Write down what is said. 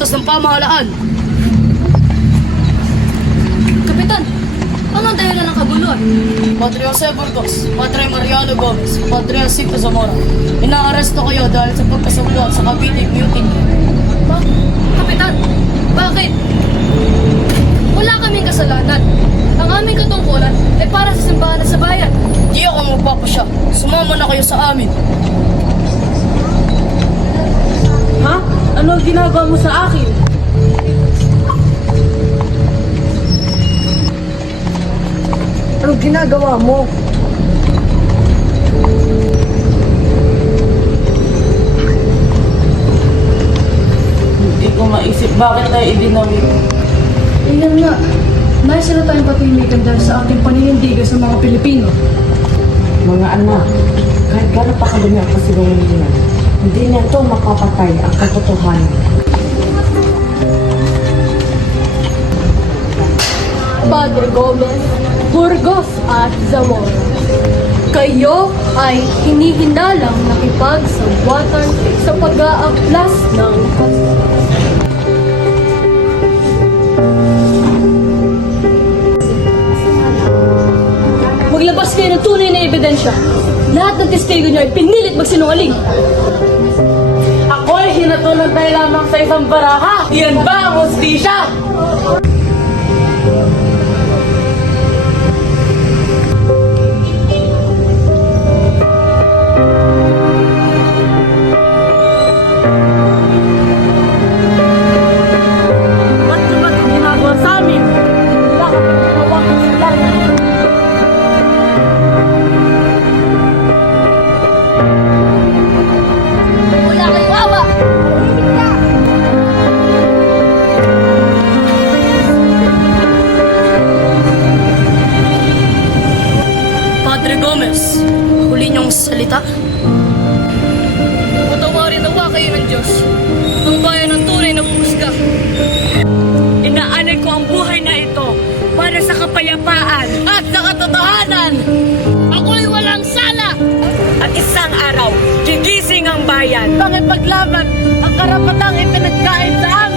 utos ng pamahalaan. Kapitan, ano ang dahilan ng kabuluhan? Padre Jose Burgos, Padre Mariano Gomez, Padre Jacinto Zamora. Inaaresto kayo dahil sa pagkasangkot sa Cavite Mutiny. Kapitan, bakit? Wala kaming kasalanan. Ang aming katungkulan ay para sa simbahan at sa bayan. Di ako magpapasya. Sumama na kayo sa amin. Ha? Ano ang ginagawa mo sa akin? Anong ginagawa mo? Hindi ko maisip bakit tayo idinawit. Iyan nga, may sila tayong patimigan dahil sa ating paninindigan sa mga Pilipino. Mga anak, kahit gano'n pa kadami ang kasinungalingan, hindi niya ito makapatay ang katotohanan. Padre Gomez, Burgos at Zamora. Kayo ay hinihinalang nakipagsagwatan sa pag-aaklas ng Maglabas kayo ng tunay na ebidensya. Lahat ng testigo niyo ay pinilit magsinungaling. Ako ay hinatulan tayo lamang sa isang baraha. Iyan ba ang hustisya? Ba't mo ba ito ginagawa sa amin? Wala kami ginawang kasalanan. Wala kayong awa! Padre Gomez, huli niyong salita. Patawarin nawa kayo ng Diyos. Ang bayan ng tunay na bumusga. Inaalay ko ang buhay na ito para sa kapayapaan at sa katotohanan. Ako'y walang sala! At isang araw, gigising ang bayan. Pangipaglaban ang karapatang ipinagkain sa amin.